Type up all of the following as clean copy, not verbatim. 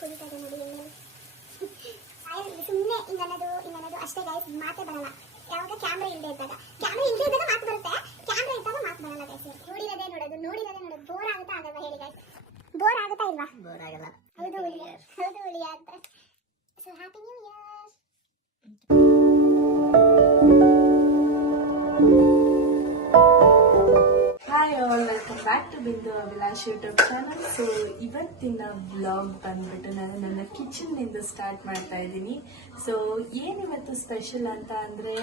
ಕುಡಿತಾ ಇದೆ ನೋಡಿ ಎಣ್ಣೆ ಸುಮ್ಮನೆ ಇನ್ನನ್ನೋದು ಅಷ್ಟೇ ಗೈಸ್, ಮಾತೇ ಬರಲ್ಲ. ಯಾವಾಗ ಕ್ಯಾಮ್ರಾ ಇಲ್ಲದೆ ಇದ್ದಾಗ ಮಾತು ಬರುತ್ತೆ, ಕ್ಯಾಮ್ರಾ ಇದ್ದಾಗ ಮಾತು ಬರಲ್ಲ ಗೈಸ್. ನೋಡಿರೋದೇ ನೋಡೋದು ಬೋರ್ ಆಗುತ್ತಾ ಆಗಲ್ವಾ ಹೇಳಿ ಗೈಸ್? ಬೋರ್ ಆಗುತ್ತಾ ಇಲ್ವಾ? ಬೋರ್ ಆಗಲ್ಲ. ಹೌದು ಹುಲಿಯ ಅಂತ. So happy new year. Hi all, welcome back to Bindu Abhilash YouTube channel. So ಇವತ್ತಿನ ಬ್ಲಾಗ್ ಬಂದ್ಬಿಟ್ಟು ನಾನು ನನ್ನ ಕಿಚನ್ನಿಂದ ಸ್ಟಾರ್ಟ್ ಮಾಡ್ತಾ ಇದ್ದೀನಿ. ಸೊ ಏನಿವತ್ತು ಸ್ಪೆಷಲ್ ಅಂತ ಅಂದರೆ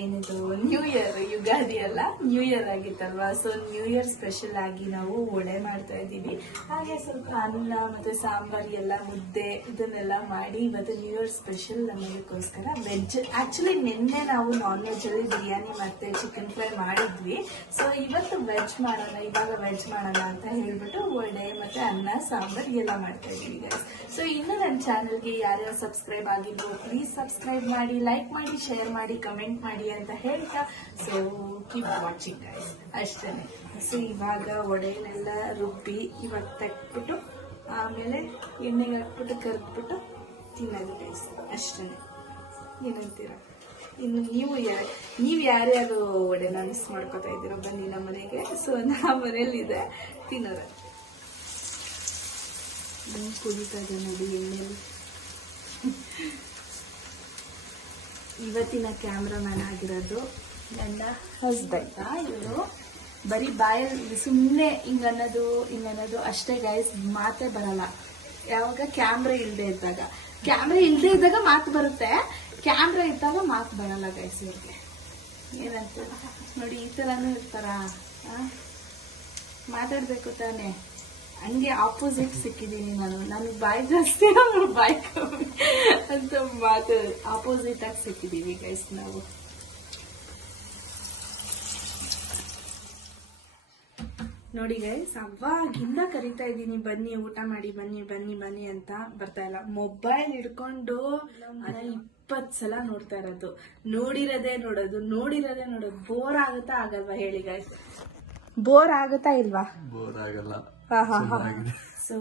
ಏನಿದು ನ್ಯೂ ಇಯರ್, ಯುಗಾದಿ ಅಲ್ಲ ನ್ಯೂ ಇಯರ್ ಆಗಿತ್ತಲ್ವಾ. ಸೊ ನ್ಯೂ ಇಯರ್ ಸ್ಪೆಷಲ್ ಆಗಿ ನಾವು ವಡೆ ಮಾಡ್ತಾ ಇದ್ದೀವಿ. ಹಾಗೆ ಸ್ವಲ್ಪ ಅನ್ನ ಮತ್ತು ಸಾಂಬಾರು ಎಲ್ಲ ಮುದ್ದೆ ಇದನ್ನೆಲ್ಲ ಮಾಡಿ ಇವತ್ತು ನ್ಯೂ ಇಯರ್ ಸ್ಪೆಷಲ್ ನಮಗೋಸ್ಕರ ವೆಜ್. ಆ್ಯಕ್ಚುಲಿ ನಿನ್ನೆ ನಾವು ನಾನ್ ವೆಜ್ಜಲ್ಲಿ ಬಿರಿಯಾನಿ ಮತ್ತು ಚಿಕನ್ ಫ್ರೈ ಮಾಡಿದ್ವಿ. ಸೊ ಇವತ್ತು ವೆಜ್ ಮಾಡೋಣ ಅಂತ ಹೇಳ್ಬಿಟ್ಟು ವಡೆ ಮತ್ತು ಅನ್ನ ಸಾಂಬಾರು ಎಲ್ಲ ಮಾಡ್ತಾ ಇದ್ದೀವಿ ಗೈಸ್. ಸೊ ಇನ್ನು ನನ್ನ ಚಾನಲ್ಗೆ ಯಾರ್ಯಾರು ಸಬ್ಸ್ಕ್ರೈಬ್ ಆಗಿದ್ರು ಪ್ಲೀಸ್ ಸಬ್ಸ್ಕ್ರೈಬ್ ಮಾಡಿ, ಲೈಕ್ ಮಾಡಿ, ಶೇರ್ ಮಾಡಿ, ಕಮೆಂಟ್ ಮಾಡಿ ಅಂತ ಹೇಳ್ತಾ ಸೊ ಕೀಪ್ ವಾಚಿಂಗ್ ಗೈಸ್ ಅಷ್ಟೇ. ಸೊ ಇವಾಗ ವಡೆನೆಲ್ಲ ರುಬ್ಬಿ ಇವಾಗ ತೆಗ್ದ್ಬಿಟ್ಟು ಆಮೇಲೆ ಎಣ್ಣೆಗೆ ಹಾಕ್ಬಿಟ್ಟು ಕರೆದ್ಬಿಟ್ಟು ತಿನ್ನೋದು ಗೈಸ್ ಅಷ್ಟೇ. ಏನಂತೀರ? ಇನ್ನು ನೀವು ಯಾರ್ಯಾರು ವಡೆನ ಮಿಸ್ ಮಾಡ್ಕೋತಾ ಇದ್ದೀರೋ ಬನ್ನಿ ನಮ್ಮ ಮನೆಗೆ. ಸೊ ನಮ್ಮ ಮನೇಲಿದೆ ತಿನ್ನೋರ ಕುಡಿತಾ ಇದೆ ನೋಡಿ ಎಣ್ಣೆಲಿ. ಇವತ್ತಿನ ಕ್ಯಾಮ್ರಾಮ್ಯಾನ್ ಆಗಿರೋದು ನನ್ನ ಹಸ್ಬೆಂಡ್. ಇವರು ಬರೀ ಬಾಯಲ್ಲಿ ಸುಮ್ಮನೆ ಹಿಂಗನ್ನೋದು ಅಷ್ಟೇ ಗೈಸ್, ಮಾತೇ ಬರಲ್ಲ. ಯಾವಾಗ ಕ್ಯಾಮ್ರಾ ಇಲ್ಲದೆ ಇದ್ದಾಗ ಮಾತು ಬರುತ್ತೆ, ಕ್ಯಾಮ್ರಾ ಇದ್ದಾಗ ಮಾತು ಬರಲ್ಲ ಗೈಸ್ ಇವ್ರಿಗೆ. ಏನಂತ ನೋಡಿ, ಈ ಥರನೂ ಇರ್ತಾರ. ಮಾತಾಡಬೇಕು ತಾನೆ, ಹಂಗೆ ಆಪೋಸಿಟ್ ಸಿಕ್ಕಿದ್ದೀನಿ ನಾನು. ನನಗೆ ಬಾಯಿ ಜಾಸ್ತಿ, ಬಾಯಿ ಕಮ್ಮಿ ಅಂತ ಮಾತು ಆಪೋಸಿಟ್ ಆಗಿ ಸಿಕ್ಕಿದ್ದೀವಿ ಗೈಸ್ ನಾವು. ನೋಡಿ ಗೈಸ್, ಅವಾಗಿಂದ ಕರಿತಾ ಇದ್ದೀನಿ ಬನ್ನಿ ಊಟ ಮಾಡಿ, ಬನ್ನಿ ಅಂತ ಬರ್ತಾ ಇಲ್ಲ. ಮೊಬೈಲ್ ಹಿಡ್ಕೊಂಡು 20 ಸಲ ನೋಡ್ತಾ ಇರೋದು, ನೋಡಿರೋದೇ ನೋಡೋದು. ಬೋರ್ ಆಗುತ್ತಾ ಆಗಲ್ವಾ ಹೇಳಿ ಗೈಸ್? ಬೋರ್ ಆಗುತ್ತಾ ಇಲ್ವಾ? ಬೋರ್ ಆಗಲ್ಲ. ಸೊ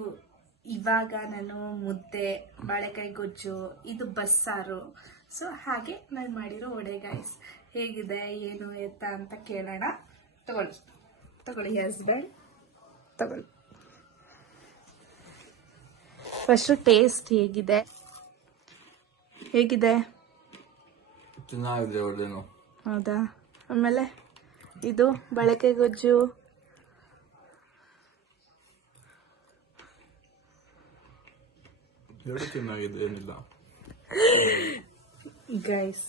ಇವಾಗ ನಾನು ಮುದ್ದೆ, ಬಾಳೆಕಾಯಿ ಗೊಜ್ಜು, ಇದು ಬಸ್ಸಾರು, ಸೊ ಹಾಗೆ ನಾನು ಮಾಡಿರೋ ವಡೆ ಗೈಸ್. ಹೇಗಿದೆ ಏನು ಎತ್ತ ಅಂತ ಕೇಳೋಣ. ತಗೊಳ್ಳಿ ಹಸ್ಬೆಂಡ್, ತಗೊಳ್ಳಿ. ಫಸ್ಟ್ ಟೇಸ್ಟ್ ಹೇಗಿದೆ? ಚೆನ್ನಾಗಿದೆ ಒಳ್ಳೆನು. ಹೌದಾ? ಆಮೇಲೆ ಇದು ಬಾಳೆಕಾಯಿ ಗೊಜ್ಜು ಎರಡು ಚೆನ್ನಾಗಿದೆ, ಏನಿಲ್ಲ ಗೈಸ್.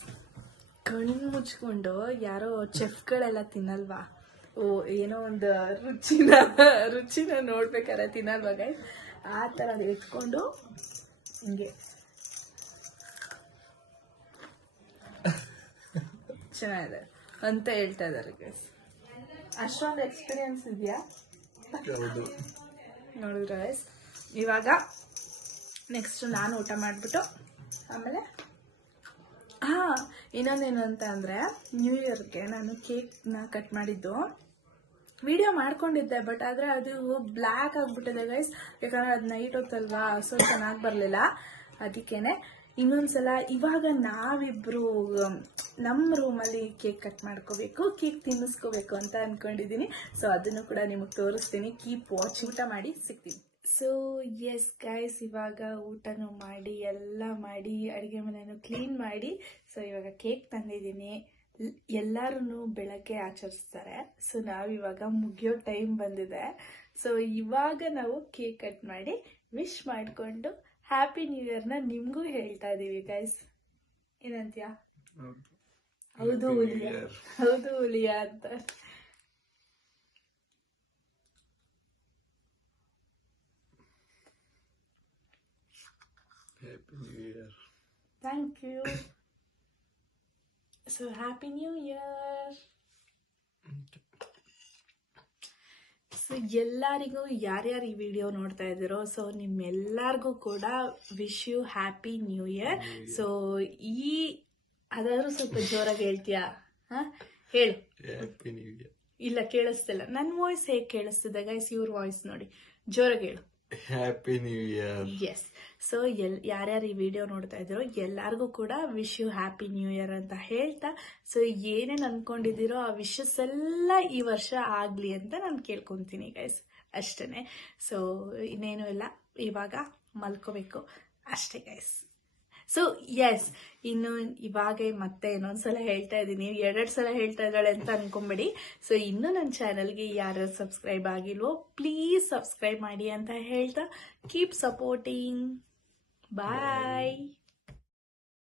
ಕಣ್ಣು ಮುಚ್ಕೊಂಡು ಯಾರೋ ಚೆಫ್ಗಳೆಲ್ಲ ತಿನ್ನಲ್ವಾ? ಏನೋ ಒಂದು ರುಚಿನ ನೋಡ್ಬೇಕಾದ್ರೆ ತಿನ್ನಲ್ವಾ ಗೈಸ್? ಆ ಥರ ಎತ್ಕೊಂಡು ಹಿಂಗೆ ಚೆನ್ನಾಗಿದೆ ಅಂತ ಹೇಳ್ತಾ ಇದ್ದಾರೆ ಗೈಸ್. ಅಷ್ಟೊಂದು ಎಕ್ಸ್ಪೀರಿಯನ್ಸ್ ಇದೆಯಾ? ನೋಡಿದ್ರೆ ಗೈಸ್, ಇವಾಗ ನೆಕ್ಸ್ಟ್ ನಾನು ಊಟ ಮಾಡಿಬಿಟ್ಟು ಆಮೇಲೆ ಇನ್ನೊಂದೇನು ಅಂತ ಅಂದರೆ, ನ್ಯೂ ಇಯರ್ಗೆ ನಾನು ಕೇಕ್ನ ಕಟ್ ಮಾಡಿದ್ದು ವಿಡಿಯೋ ಮಾಡ್ಕೊಂಡಿದ್ದೆ. ಬಟ್ ಆದರೆ ಅದು ಬ್ಲ್ಯಾಕ್ ಆಗಿಬಿಟ್ಟಿದೆ ಗೈಸ್, ಯಾಕಂದರೆ ಅದು ನೈಟ್ ಹೊತ್ತಲ್ವಾ, ಸೊ ಚೆನ್ನಾಗಿ ಬರಲಿಲ್ಲ. ಅದಕ್ಕೇನೆ ಇನ್ನೊಂದ್ಸಲ ಇವಾಗ ನಾವಿಬ್ಬರು ನಮ್ಮ ರೂಮಲ್ಲಿ ಕೇಕ್ ಕಟ್ ಮಾಡ್ಕೋಬೇಕು, ಕೇಕ್ ತಿನ್ನಿಸ್ಕೋಬೇಕು ಅಂತ ಅಂದ್ಕೊಂಡಿದ್ದೀನಿ. ಸೊ ಅದನ್ನು ಕೂಡ ನಿಮಗೆ ತೋರಿಸ್ತೀನಿ. Keep watch. ಊಟ ಮಾಡಿ ಸಿಗ್ತೀನಿ. ಸೊ ಎಸ್ ಗೈಸ್, ಇವಾಗ ಊಟನೂ ಮಾಡಿ ಎಲ್ಲ ಮಾಡಿ ಅಡುಗೆ ಮನೆಯೂ ಕ್ಲೀನ್ ಮಾಡಿ, ಸೊ ಇವಾಗ ಕೇಕ್ ತಂದಿದ್ದೀನಿ. ಎಲ್ಲರೂ ಬೆಳಗ್ಗೆ ಆಚರಿಸ್ತಾರೆ. ಸೊ ನಾವಿವಾಗ ಮುಗಿಯೋ ಟೈಮ್ ಬಂದಿದೆ. ಸೊ ಇವಾಗ ನಾವು ಕೇಕ್ ಕಟ್ ಮಾಡಿ ವಿಶ್ ಮಾಡಿಕೊಂಡು ಹ್ಯಾಪಿ ನ್ಯೂ ಇಯರ್ನ ನಿಮಗೂ ಹೇಳ್ತಾ ಇದ್ದೀವಿ ಗೈಸ್. ಏನಂತೀಯಾ? ಹೌದು ಹುಲಿಯ ಅಂತ. Happy New Year. Thank you. So Happy New Year. So ಎಲ್ಲರಿಗೂ ಯಾರ್ಯಾರು ಈ ವಿಡಿಯೋ ನೋಡ್ತಾ ಇದ್ದೀರೋ, ಸೊ ನಿಮ್ಮೆಲ್ಲರಿಗೂ ಕೂಡ wish you happy new year. So ಅದಾದ್ರೂ ಸ್ವಲ್ಪ ಜೋರಾಗಿ ಹೇಳ್ತೀಯಾ? ಹೇಳು. ಇಲ್ಲ ಕೇಳಿಸ್ತಿಲ್ಲ. ನನ್ನ ವಾಯ್ಸ್ ಹೇಗೆ ಕೇಳಿಸ್ತಿದೆ ಗೈಸ್? ಇವ್ರ ವಾಯ್ಸ್ ನೋಡಿ, ಜೋರಾಗಿ ಹೇಳು. Happy new year. Yes. So ಯಾರ್ಯಾರು ಈ ವಿಡಿಯೋ ನೋಡ್ತಾ ಇದ್ದೀರೋ ಎಲ್ಲರಿಗೂ ಕೂಡ wish you happy new year ಅಂತ ಹೇಳ್ತಾ, ಸೊ ಏನೇನು ಅನ್ಕೊಂಡಿದ್ದೀರೋ ಆ ವಿಶಸ್ ಎಲ್ಲ ಈ ವರ್ಷ ಆಗಲಿ ಅಂತ ನಾನು ಕೇಳ್ಕೊತೀನಿ ಗೈಸ್, ಅಷ್ಟೇ. ಸೊ ಇನ್ನೇನು ಇಲ್ಲ, ಇವಾಗ ಮಲ್ಕೋಬೇಕು ಅಷ್ಟೇ ಗೈಸ್. ಸೊ ಎಸ್, ಇನ್ನು ಇವಾಗ ಮತ್ತೆ ಇನ್ನೊಂದ್ಸಲ ಹೇಳ್ತಾ ಇದ್ದೀನಿ, 2 ಸಲ ಹೇಳ್ತಾ ಇದ್ದಾಳೆ ಅಂತ ಅನ್ಕೊಂಬೇಡಿ. ಸೊ ಇನ್ನೂ ನನ್ನ ಚಾನಲ್ಗೆ ಯಾರು ಸಬ್ಸ್ಕ್ರೈಬ್ ಆಗಿಲ್ವೋ ಪ್ಲೀಸ್ ಸಬ್ಸ್ಕ್ರೈಬ್ ಮಾಡಿ ಅಂತ ಹೇಳ್ತಾ, ಕೀಪ್ ಸಪೋರ್ಟಿಂಗ್. ಬಾಯ್.